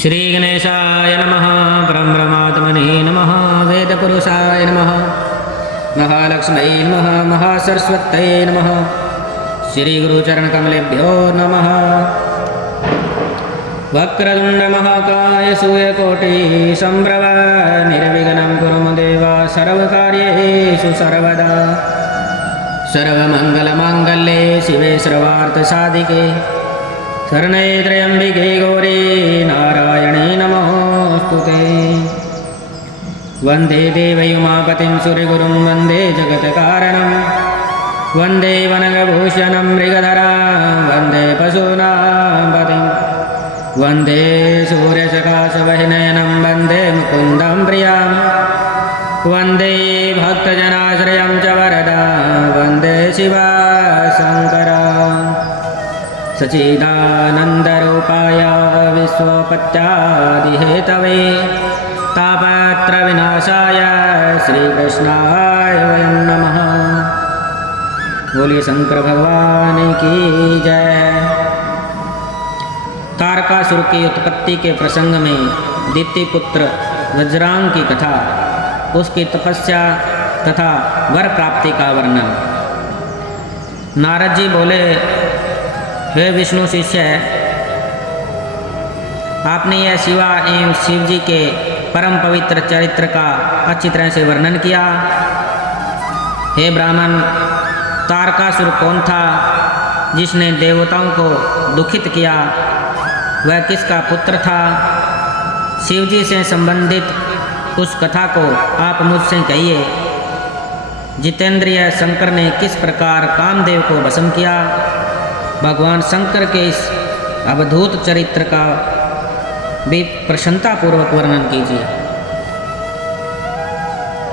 श्री गणेशाय नमः। ब्रह्मात्मने नमः। वेदपुरुषाय नमः। महालक्ष्म्यै नमः। महासरस्वत्यै नमः। श्री गुरुचरणकमलेभ्यो नमः। वक्रतुण्ड महाकाय सूर्यकोटि सम्भव निर्विघ्नं कुरु मम देव सर्वकार्येषु सर्वदा। सर्वमङ्गलमाङ्गल्ये शिवे सर्वार्थसाधिके शरणे त्र्यम्बिके गौरी नारायणे नमोऽस्तुते। वन्दे देवयुमापतिं सूर्यगुरुं वन्दे जगत्कारणं वन्दे वनगभूषणं मृगधरां वन्दे पशूनां पतिं वन्दे सूर्यसकाशवहिनयनं वन्दे मुकुन्दं प्रियां वन्दे भक्तजनाश्रयं च वरदा वन्दे शिवशङ्करा। सच्चिदानन्दरूपाय विश्वोपत्यादिहेतवे तापत्रविनाशाय श्रीकृष्णाय वयं नमः। बोलिए शंकर भगवान की जय। तारकासुर की उत्पत्ति के प्रसंग में दिति पुत्र वज्रांग की कथा, उसकी तपस्या तथा वर प्राप्ति का वर्णन। नारद जी बोले, हे विष्णु शिष्य, आपने यह शिवा एवं शिव जी के परम पवित्र चरित्र का अच्छी तरह से वर्णन किया। हे ब्राह्मण, तारकासुर कौन था जिसने देवताओं को दुखित किया? वह किसका पुत्र था? शिव जी से संबंधित उस कथा को आप मुझसे कहिए। जितेंद्रिय शंकर ने किस प्रकार कामदेव को भस्म किया? भगवान शंकर के इस अवधूत चरित्र का भी प्रसन्नतापूर्वक वर्णन कीजिए।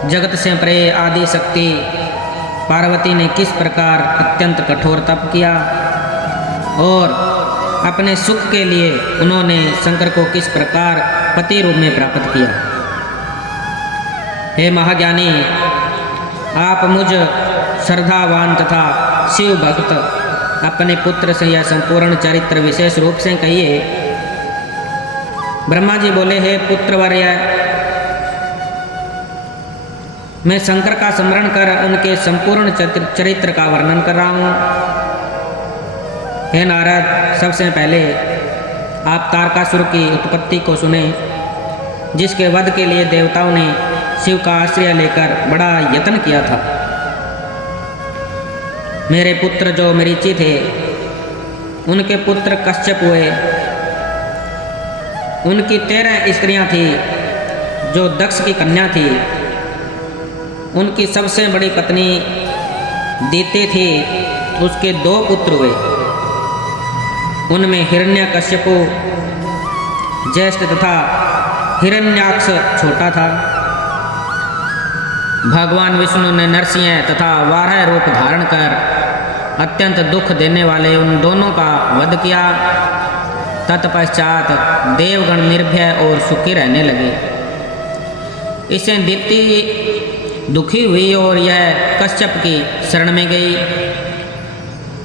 जगत से परे आदि शक्ति पार्वती ने किस प्रकार अत्यंत कठोर तप किया और अपने सुख के लिए उन्होंने शंकर को किस प्रकार पति रूप में प्राप्त किया। हे महाज्ञानी, आप मुझ श्रद्धावान तथा शिव भक्त अपने पुत्र से यह संपूर्ण चरित्र विशेष रूप से कहिए। ब्रह्मा जी बोले, हे पुत्रवर्य, मैं शंकर का स्मरण कर उनके संपूर्ण चरित्र का वर्णन कर रहा हूँ। हे नारद, सबसे पहले आप तारकासुर की उत्पत्ति को सुने, जिसके वध के लिए देवताओं ने शिव का आश्रय लेकर बड़ा यत्न किया था। मेरे पुत्र जो मरीचि थे, उनके पुत्र कश्यप हुए। उनकी 13 स्त्रियां थी जो दक्ष की कन्या थी। उनकी सबसे बड़ी पत्नी दिति थी, उसके 2 पुत्र हुए। उनमें हिरण्यकश्यपु ज्येष्ठ तथा हिरण्याक्ष छोटा था। भगवान विष्णु ने नरसिंह तथा वाराह रूप धारण कर अत्यंत दुख देने वाले उन दोनों का वध किया। तत्पश्चात देवगण निर्भय और सुखी रहने लगे। इससे दिति दुखी हुई और यह कश्यप की शरण में गई।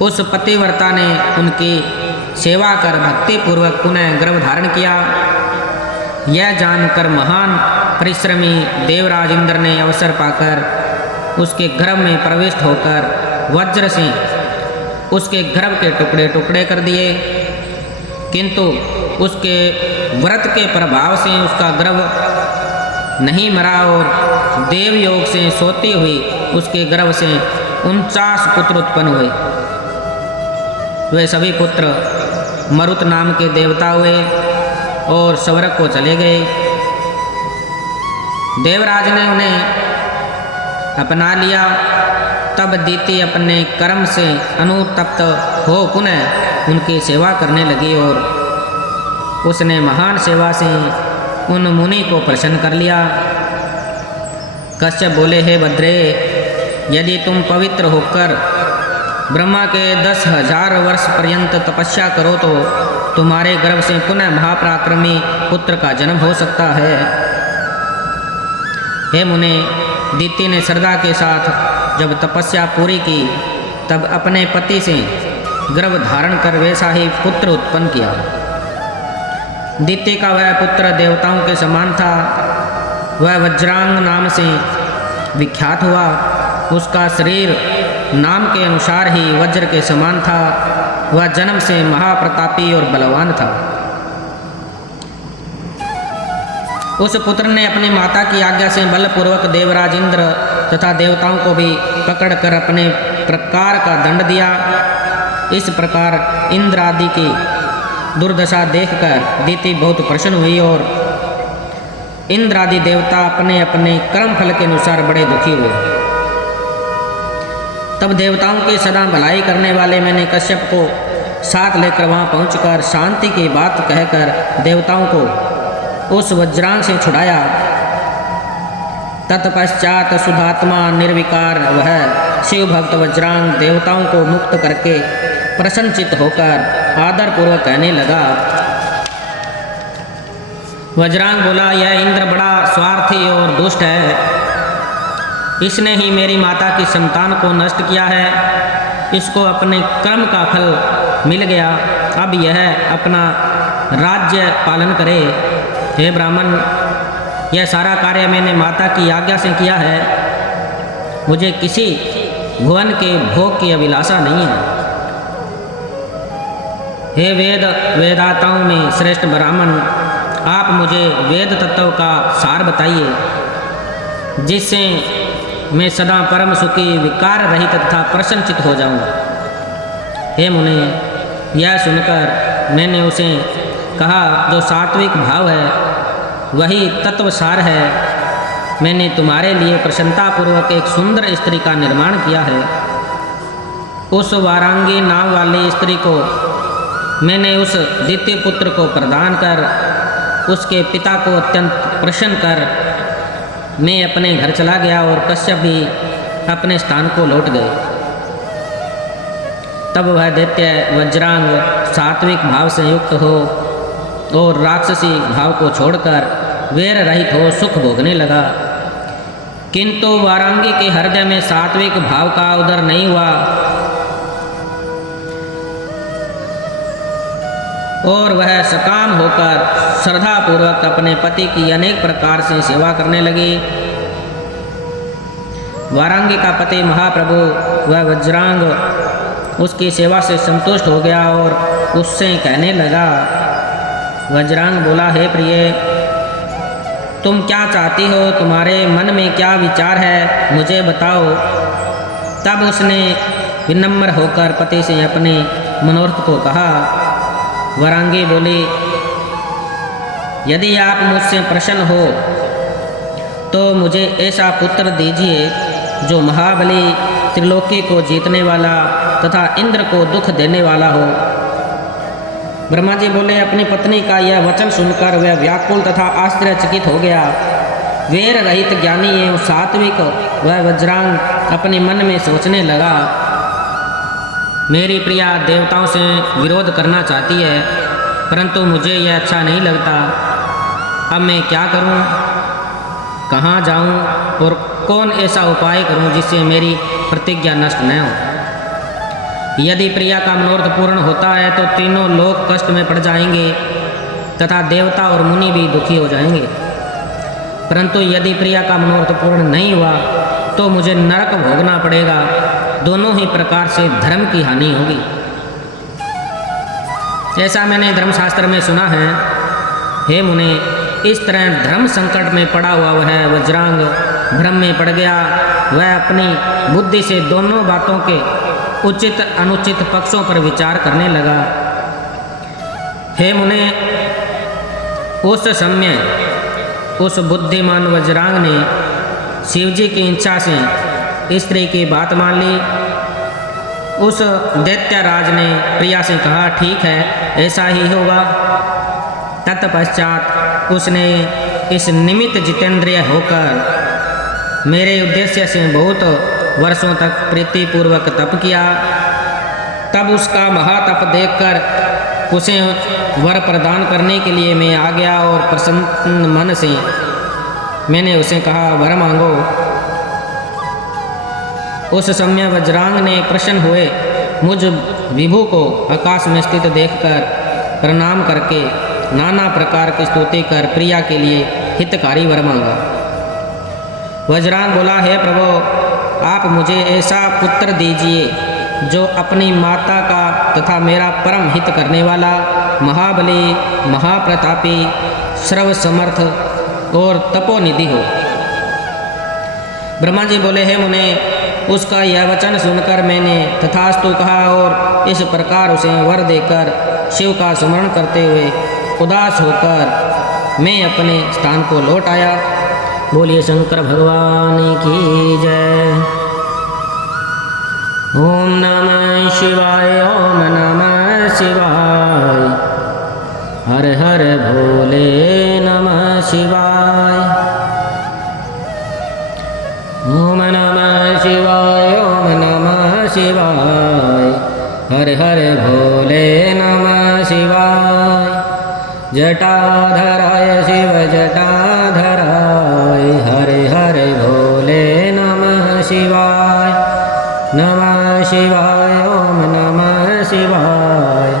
उस पतिव्रता ने उनकी सेवा कर भक्तिपूर्वक पुनः गर्भ धारण किया। यह जानकर महान परिश्रमी देवराज इंद्र ने अवसर पाकर उसके गर्भ में प्रविष्ट होकर वज्र से उसके गर्भ के टुकड़े टुकड़े कर दिए, किंतु उसके व्रत के प्रभाव से उसका गर्भ नहीं मरा और देव योग से सोती हुई उसके गर्भ से 49 पुत्र उत्पन्न हुए। वे सभी पुत्र मरुत नाम के देवता हुए और स्वर्ग को चले गए। देवराज ने उन्हें अपना लिया। तब दिति अपने कर्म से अनुतप्त हो पुनः उनकी सेवा करने लगी और उसने महान सेवा से उन मुनि को प्रसन्न कर लिया। कश्यप बोले, हे भद्रे, यदि तुम पवित्र होकर ब्रह्मा के 10,000 वर्ष पर्यंत तपस्या करो तो तुम्हारे गर्भ से पुनः महापराक्रमी पुत्र का जन्म हो सकता है। हे मुने, दिति ने श्रद्धा के साथ जब तपस्या पूरी की तब अपने पति से गर्भ धारण कर वैसा ही पुत्र उत्पन्न किया। दित्य का वह पुत्र देवताओं के समान था। वह वज्रांग नाम से विख्यात हुआ। उसका शरीर नाम के अनुसार ही वज्र के समान था। वह जन्म से महाप्रतापी और बलवान था। उस पुत्र ने अपनी माता की आज्ञा से बलपूर्वक देवराज इंद्र तथा देवताओं को भी पकड़कर अपने प्रकार का दंड दिया। इस प्रकार इंद्र आदि की दुर्दशा देखकर दिति बहुत प्रसन्न हुई और इंद्र आदि देवता अपने अपने कर्म फल के अनुसार बड़े दुखी हुए। तब देवताओं की सदा भलाई करने वाले मैंने कश्यप को साथ लेकर वहां पहुंचकर शांति की बात कहकर देवताओं को उस वज्रांग से छुड़ाया। तत्पश्चात शुद्धात्मा निर्विकार वह शिव भक्त वज्रांग देवताओं को मुक्त करके प्रसन्नचित होकर आदरपूर्वक कहने लगा। वज्रांग बोला, यह इंद्र बड़ा स्वार्थी और दुष्ट है। इसने ही मेरी माता की संतान को नष्ट किया है। इसको अपने कर्म का फल मिल गया। अब यह अपना राज्य पालन करे। हे ब्राह्मण, यह सारा कार्य मैंने माता की आज्ञा से किया है। मुझे किसी भुवन के भोग की अभिलाषा नहीं है। हे वेद वेदाताओं में श्रेष्ठ ब्राह्मण, आप मुझे वेद तत्व का सार बताइए, जिससे मैं सदा परम सुखी विकार रहित तथा प्रसन्नचित हो जाऊं। हे मुने, यह सुनकर मैंने उसे कहा, जो सात्विक भाव है वही तत्व सार है। मैंने तुम्हारे लिए प्रसन्नतापूर्वक एक सुंदर स्त्री का निर्माण किया है। उस वारांगी नाम वाली स्त्री को मैंने उस द्वितीय पुत्र को प्रदान कर उसके पिता को अत्यंत प्रसन्न कर मैं अपने घर चला गया और कश्यप भी अपने स्थान को लौट गए। तब वह दैत्य वज्रांग सात्विक भाव से युक्त हो और राक्षसी भाव को छोड़कर वैर रहित हो सुख भोगने लगा। किंतु वारांगी के हृदय में सात्विक भाव का उदय नहीं हुआ और वह सकाम होकर श्रद्धापूर्वक अपने पति की अनेक प्रकार से सेवा करने लगी। वारांगी का पति महाप्रभु वह वज्रांग उसकी सेवा से संतुष्ट हो गया और उससे कहने लगा। वज्रांग बोला, हे प्रिय, तुम क्या चाहती हो? तुम्हारे मन में क्या विचार है, मुझे बताओ। तब उसने विनम्र होकर पति से अपने मनोरथ को कहा। वरांगी बोली, यदि आप मुझसे प्रसन्न हो तो मुझे ऐसा पुत्र दीजिए जो महाबली, त्रिलोकी को जीतने वाला तथा इंद्र को दुख देने वाला हो। ब्रह्मा जी बोले, अपनी पत्नी का यह वचन सुनकर वह व्याकुल तथा आश्चर्यचकित हो गया। वैर रहित ज्ञानी एवं सात्विक वह वज्रांग अपने मन में सोचने लगा, मेरी प्रिया देवताओं से विरोध करना चाहती है, परंतु मुझे यह अच्छा नहीं लगता। अब मैं क्या करूं? कहाँ जाऊं और कौन ऐसा उपाय करूं जिससे मेरी प्रतिज्ञा नष्ट न हो? यदि प्रिया का मनोरथ पूर्ण होता है तो तीनों लोग कष्ट में पड़ जाएंगे तथा देवता और मुनि भी दुखी हो जाएंगे, परंतु यदि प्रिया का मनोरथ पूर्ण नहीं हुआ तो मुझे नरक भोगना पड़ेगा। दोनों ही प्रकार से धर्म की हानि होगी। ऐसा मैंने धर्मशास्त्र में सुना है। हे मुने, इस तरह धर्म संकट में पड़ा हुआ वह वज्रांग भ्रम में पड़ गया। वह अपनी बुद्धि से दोनों बातों के उचित अनुचित पक्षों पर विचार करने लगा। हे मुने, उस समय उस बुद्धिमान वज्रांग ने शिवजी की इच्छा से स्त्री की बात मान ली। उस दैत्यराज ने प्रिया से कहा, ठीक है, ऐसा ही होगा। तत्पश्चात उसने इस निमित्त जितेंद्रिय होकर मेरे उद्देश्य से बहुत वर्षों तक प्रीतिपूर्वक तप किया। तब उसका महातप देखकर उसे वर प्रदान करने के लिए मैं आ गया और प्रसन्न मन से मैंने उसे कहा, वर मांगो। उस समय वज्रांग ने प्रसन्न हुए मुझ विभु को आकाश में स्थित देखकर प्रणाम करके नाना प्रकार की स्तुति कर प्रिया के लिए हितकारी वर मांगा। वज्रांग बोला, हे प्रभु, आप मुझे ऐसा पुत्र दीजिए जो अपनी माता का तथा मेरा परम हित करने वाला, महाबली, महाप्रतापी, सर्वसमर्थ और तपोनिधि हो। ब्रह्मा जी बोले, हे मुने, उसका यह वचन सुनकर मैंने तथास्तु कहा और इस प्रकार उसे वर देकर शिव का स्मरण करते हुए उदास होकर मैं अपने स्थान को लौट आया। बोलिए शंकर भगवान की जय। ओम नमः शिवाय, ओम नमः शिवाय, हर हर भोले नमः शिवाय। ओम नमः शिवाय, ओम नमः शिवाय, हर हर भोले नमः शिवाय। जटाधराय शिव जटाधराय, हरे हरे भोले नमः शिवाय। नमः शिवाय, ओम नमः शिवाय,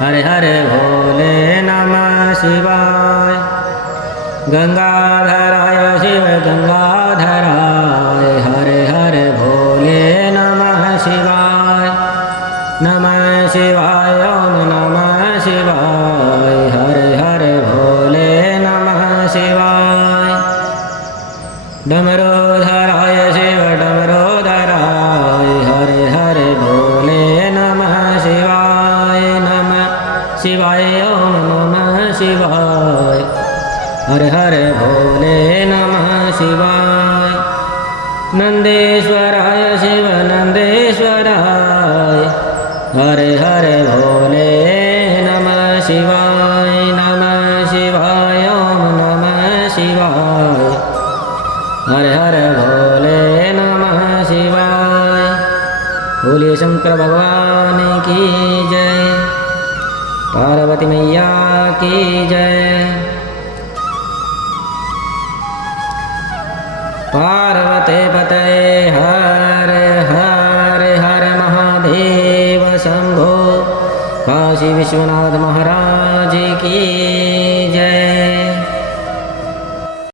हरे हरे भोले नमः शिवाय। गंगाधराय शिव गंगाधराय, हरे हरे भोले नमः शिवाय। नमः शिवाय, ओम नमः शिवाय, हरे हरे भोले नमः शिवाय। डमरोधराय शिव डमरोधराय, हरे हरे भोले नमः शिवाय। नमः शिवाय, ओम नमः शिवाय, हरे हरे भोले नमः शिवाय। नंदेश्वराय शिव नंदेश्वराय, हरे हरे भोले नमः शिवाय। नमः शिवाय, ओम नमः शिवाय, हरे हरे भोले नमः शिवाय। बोलिए शंकर भगवान की जय, पार्वती मैया की जय। पार्वते पते हर हर हर महादेव शंभो। काशी विश्वनाथ महाराज की